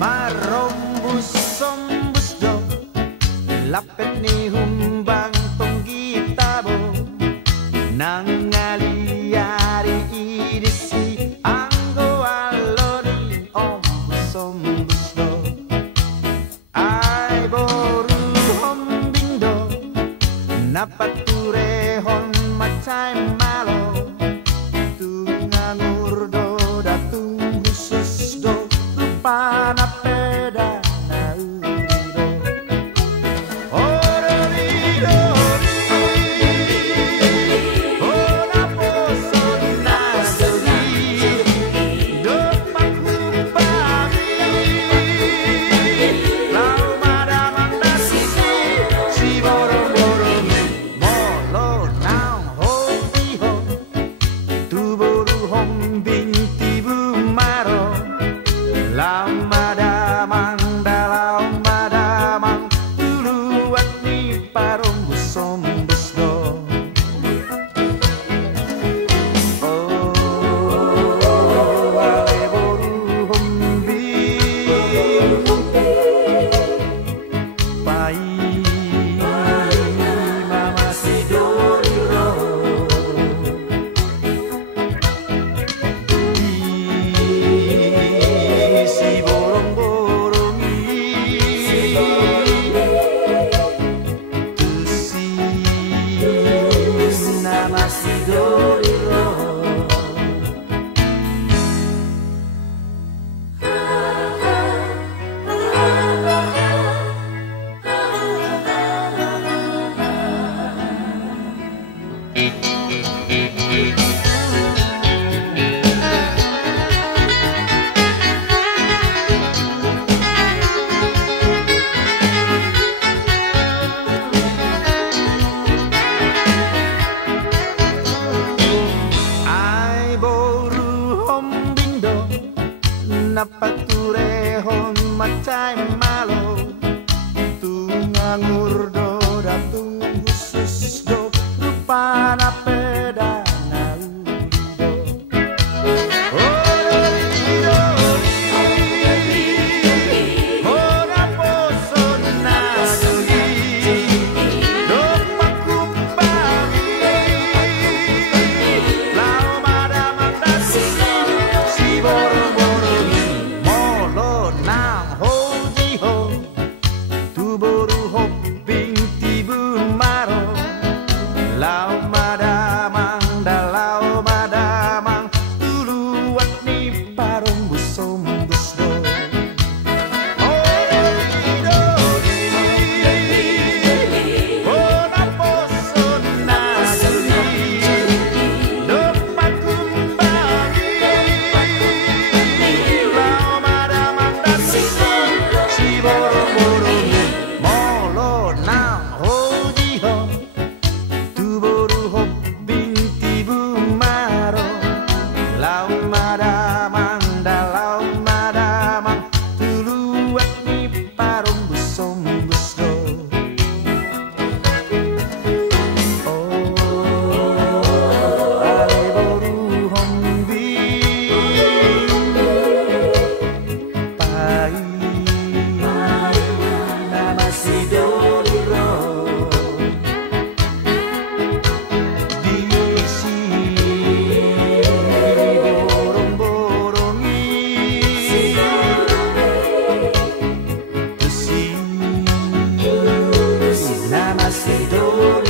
Marombus sombus do lapet ni humbang tong gitabo nang ngaliari idisi anggo alori ombus sombus do ai boru hombing do napature hon macai malo tungangur do datung khusus do rupana peda na urido ora rido ora poso nasoli do pakupami lau madamanda si boro-boro molo nang hobi ho tu boru hombing tibu maro lau madamang dalau madamang tuluan ni parombus sombus do oh ale boru hombing pai mama sidoriro si borong-borongi tusi nama sidoriro ai boru hombing do napature hon macai malo tungangur do datung khusus do rupana peda na urido ora poso nasoli do pakupami lau madamanda si boro-boro molo nang hoji ho tu boru hombing tibu maro lau madamang dalau madamang tuluan ni parombus sombus do ora poso nasoli do pakupami lau madamanda si boro-boro molo nang hoji ho tu boru hombing tibu maro lau madamang dalau madamang tuluan ni parombus sombus do oh ale boru hombing pai nama sidoriro disi borong-borongi tusi nama sidoriro